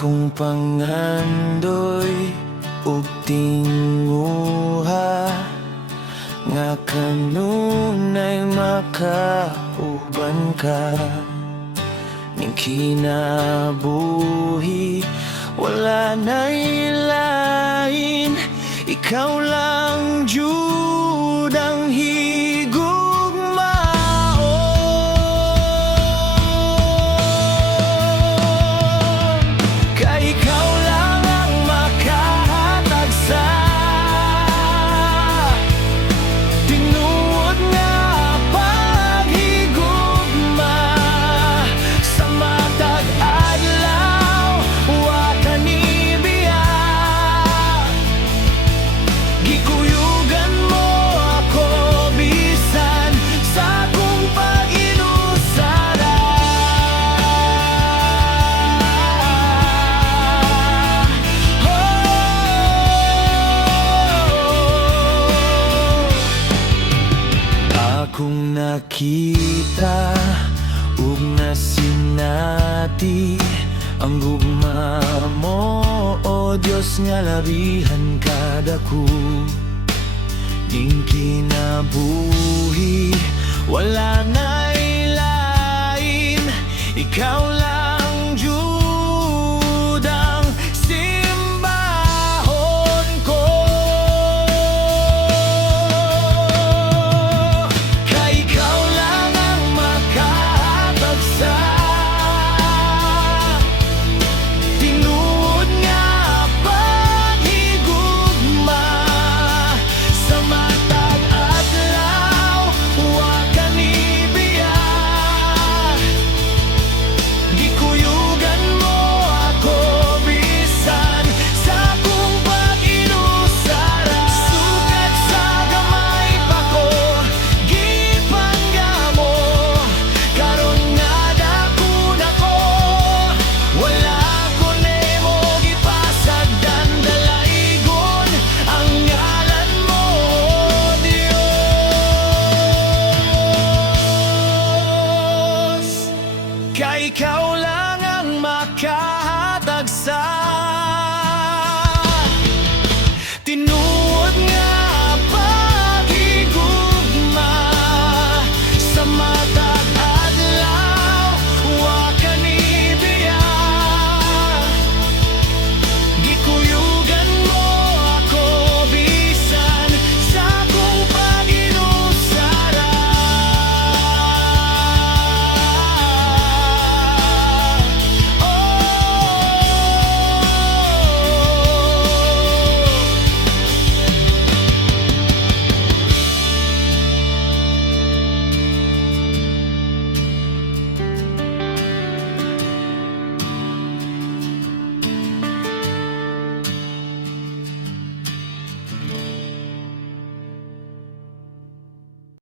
Akong pangandoy ug tinguha nga kanunay makauban ka. Ning kinabuhi wala na'y lain, ikaw lang jud ang higugmaon. Kay ikaw lang ang makahatag sa tinuod nga paghigugma. Sa matag adlaw wa ka ni biya, gikuyugan mo ako bisan sa akong pag-inusara. Akong nakita ug nasinati ang gugma mo, o Diyos nga labihan kadako. Ning kinabuhi wala na'y lain, ikaw lang jud